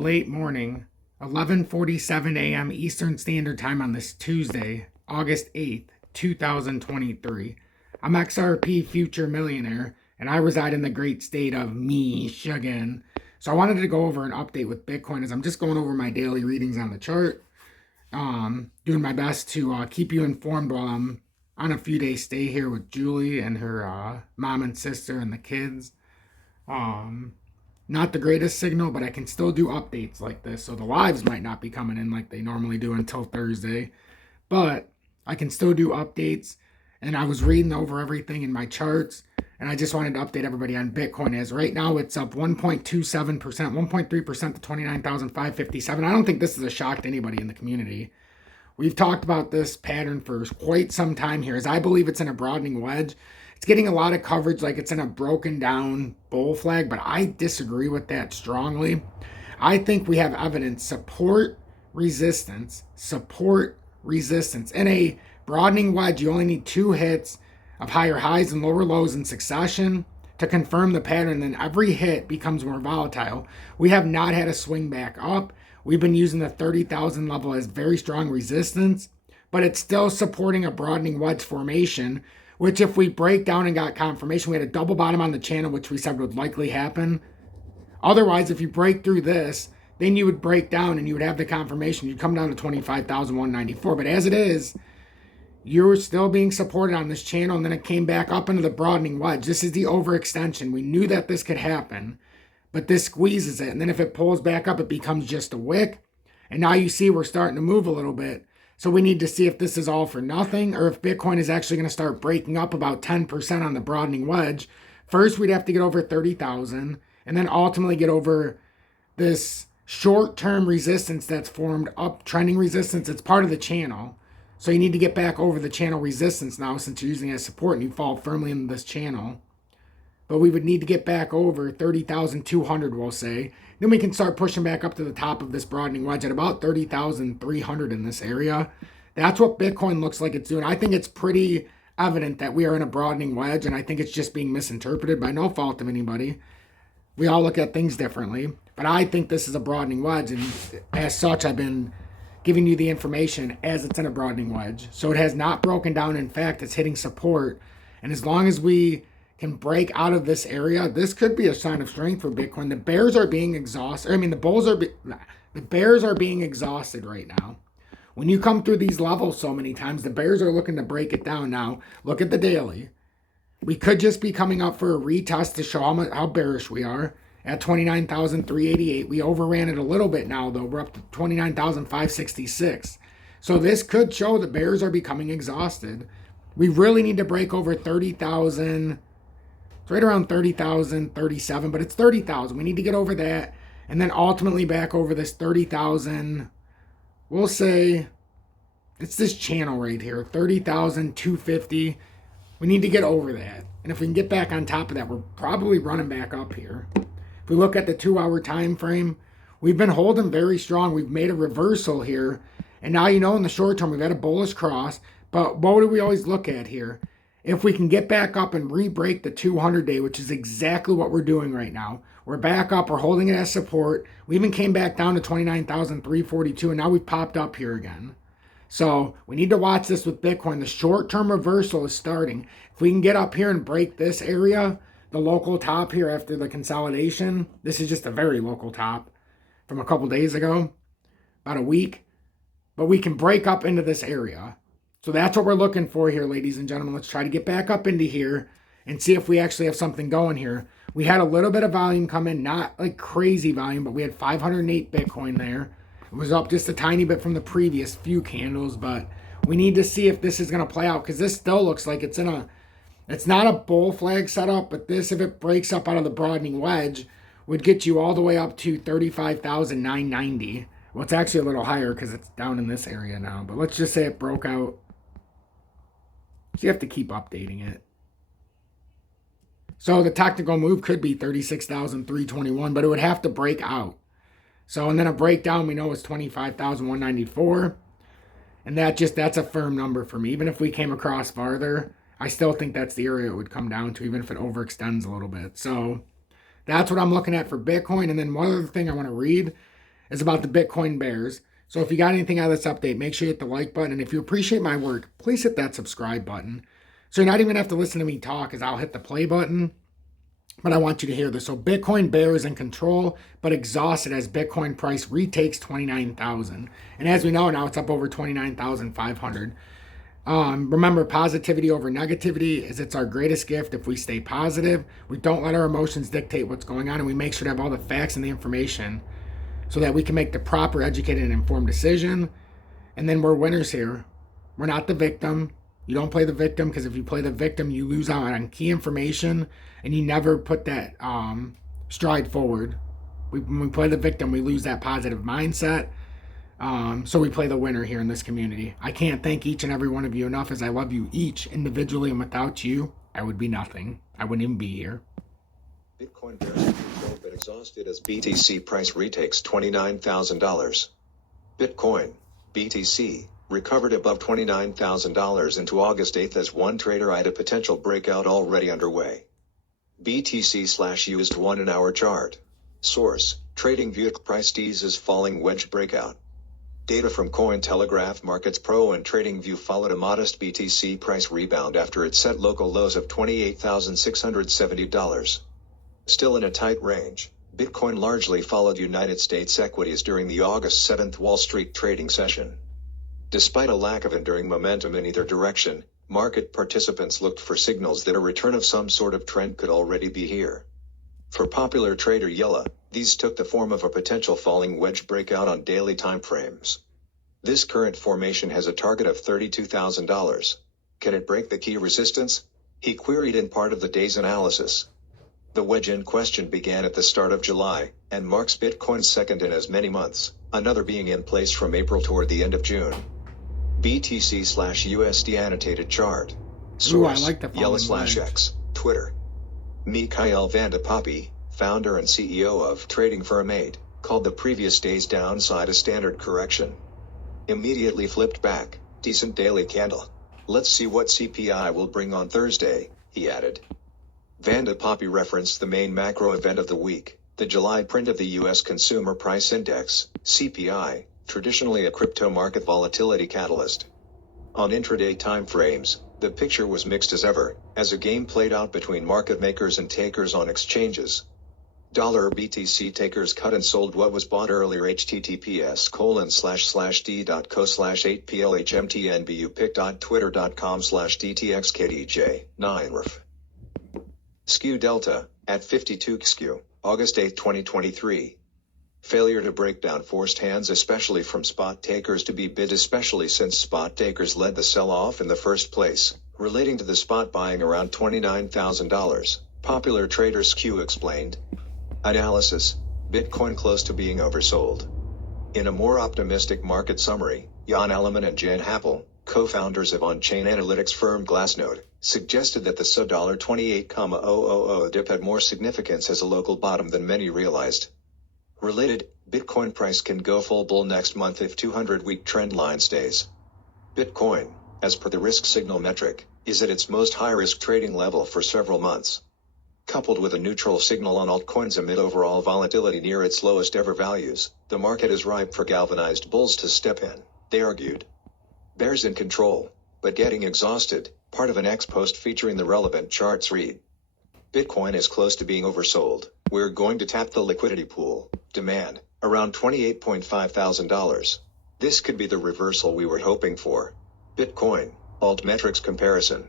late morning, 11:47 a.m. Eastern Standard Time on this Tuesday, August 8th, 2023. I'm XRP Future Millionaire, and I reside in the great state of Michigan. So I wanted to go over an update with Bitcoin as I'm just going over my daily readings on the chart. Doing my best to keep you informed while I'm on a few days stay here with Julie and her mom and sister and the kids. Not the greatest signal, but I can still do updates like this. So the lives might not be coming in like they normally do until Thursday, but I can still do updates. And I was reading over everything in my charts, and I just wanted to update everybody on Bitcoin. As right now it's up 1.27%, 1.3% to 29,557. I don't think this is a shock to anybody in the community. We've talked about this pattern for quite some time here, as I believe it's in a broadening wedge. It's getting a lot of coverage like it's in a broken down bull flag, but I disagree with that strongly. I think we have evidence, support, resistance. In a broadening wedge, you only need 2 hits of higher highs and lower lows in succession to confirm the pattern. Then every hit becomes more volatile. We have not had a swing back up. We've been using the 30,000 level as very strong resistance, but it's still supporting a broadening wedge formation, which if we break down and got confirmation, we had a double bottom on the channel, which we said would likely happen. Otherwise, if you break through this, then you would break down and you would have the confirmation. You'd come down to 25,194. But as it is, you're still being supported on this channel, and then it came back up into the broadening wedge. This is the overextension. We knew that this could happen, but this squeezes it. And then if it pulls back up, it becomes just a wick. And now you see we're starting to move a little bit. So we need to see if this is all for nothing or if Bitcoin is actually going to start breaking up about 10% on the broadening wedge. First, we'd have to get over 30,000 and then ultimately get over this short-term resistance that's formed up, trending resistance. It's part of the channel. So you need to get back over the channel resistance now since you're using it as support and you fall firmly into this channel. But we would need to get back over 30,200, we'll say. Then we can start pushing back up to the top of this broadening wedge at about 30,300 in this area. That's what Bitcoin looks like it's doing. I think it's pretty evident that we are in a broadening wedge, and I think it's just being misinterpreted by no fault of anybody. We all look at things differently, but I think this is a broadening wedge, and as such, I've been giving you the information as it's in a broadening wedge. So it has not broken down. In fact, it's hitting support, and as long as we can break out of this area, this could be a sign of strength for Bitcoin. The bears are being exhausted. The bears are being exhausted right now. When you come through these levels so many times, the bears are looking to break it down now. Look at the daily. We could just be coming up for a retest to show how bearish we are at 29,388. We overran it a little bit now, though. We're up to 29,566. So this could show the bears are becoming exhausted. We really need to break over 30,000. Right around 30,037, but it's 30,000. We need to get over that and then ultimately back over this 30,000. We'll say it's this channel right here, 30,250. We need to get over that. And if we can get back on top of that, we're probably running back up here. If we look at the 2-hour time frame, we've been holding very strong. We've made a reversal here. And now, in the short term, we've had a bullish cross. But what do we always look at here? If we can get back up and re-break the 200-day, which is exactly what we're doing right now. We're back up. We're holding it as support. We even came back down to 29,342, and now we've popped up here again. So we need to watch this with Bitcoin. The short-term reversal is starting. If we can get up here and break this area, the local top here after the consolidation, this is just a very local top from a couple days ago, about a week. But we can break up into this area. So that's what we're looking for here, ladies and gentlemen. Let's try to get back up into here and see if we actually have something going here. We had a little bit of volume come in, not like crazy volume, but we had 508 Bitcoin there. It was up just a tiny bit from the previous few candles, but we need to see if this is going to play out because this still looks like it's not a bull flag setup, but this, if it breaks up out of the broadening wedge, would get you all the way up to 35,990. Well, it's actually a little higher because it's down in this area now, but let's just say it broke out. So you have to keep updating it. So the technical move could be 36,321, but it would have to break out. So, and then a breakdown we know is 25,194. And that's a firm number for me. Even if we came across farther, I still think that's the area it would come down to, even if it overextends a little bit. So that's what I'm looking at for Bitcoin. And then one other thing I want to read is about the Bitcoin bears. So if you got anything out of this update, make sure you hit the like button. And if you appreciate my work, please hit that subscribe button. So you're not even going to have to listen to me talk, as I'll hit the play button. But I want you to hear this. So Bitcoin bear is in control, but exhausted as Bitcoin price retakes 29,000. And as we know now, it's up over 29,500. Remember, positivity over negativity is it's our greatest gift. If we stay positive, we don't let our emotions dictate what's going on, and we make sure to have all the facts and the information so that we can make the proper, educated, and informed decision. And then we're winners here. We're not the victim. You don't play the victim, because if you play the victim, you lose out on key information and you never put that stride forward. When we play the victim, we lose that positive mindset. So we play the winner here in this community. I can't thank each and every one of you enough, as I love you each individually, and without you, I would be nothing. I wouldn't even be here. Bitcoin bears in control but exhausted as BTC price retakes $29,000. Bitcoin, BTC, recovered above $29,000 into August 8th as one trader eyed a potential breakout already underway. BTC/used 1 hour chart. Source, TradingView. Price teases falling wedge breakout. Data from Cointelegraph Markets Pro and TradingView followed a modest BTC price rebound after it set local lows of $28,670. Still in a tight range, Bitcoin largely followed United States equities during the August 7th Wall Street trading session. Despite a lack of enduring momentum in either direction, market participants looked for signals that a return of some sort of trend could already be here. For popular trader Yella, these took the form of a potential falling wedge breakout on daily timeframes. This current formation has a target of $32,000. Can it break the key resistance? He queried in part of the day's analysis. The wedge in question began at the start of July, and marks Bitcoin's second in as many months, another being in place from April toward the end of June. BTC/USD annotated chart. Source, Yella/X, Twitter. Mikhail Vandepoppy, founder and CEO of trading firm 8, called the previous day's downside a standard correction. Immediately flipped back, decent daily candle. Let's see what CPI will bring on Thursday, he added. Vandepoppy referenced the main macro event of the week, the July print of the U.S. Consumer Price Index, CPI, traditionally a crypto market volatility catalyst. On intraday timeframes, the picture was mixed as ever, as a game played out between market makers and takers on exchanges. $BTC takers cut and sold what was bought earlier. https://d.co/8plhmtnbupic.twitter.com/dtxkdj9rf. SKU Delta, at 52 XQ, August 8, 2023. Failure to break down forced hands, especially from spot takers, to be bid, especially since spot takers led the sell-off in the first place, relating to the spot buying around $29,000, popular trader SKU explained. Analysis, Bitcoin close to being oversold. In a more optimistic market summary, Jan Alleman and Jan Happel, co-founders of on-chain analytics firm Glassnode, suggested that the $28,000 dip had more significance as a local bottom than many realized. Related, Bitcoin price can go full bull next month if 200-week trend line stays. Bitcoin, as per the risk signal metric, is at its most high-risk trading level for several months. Coupled with a neutral signal on altcoins amid overall volatility near its lowest ever values, the market is ripe for galvanized bulls to step in, they argued. Bears in control, but getting exhausted, part of an X post featuring the relevant charts read. Bitcoin is close to being oversold. We're going to tap the liquidity pool. Demand, around $28,500. This could be the reversal we were hoping for. Bitcoin, Altmetrics comparison.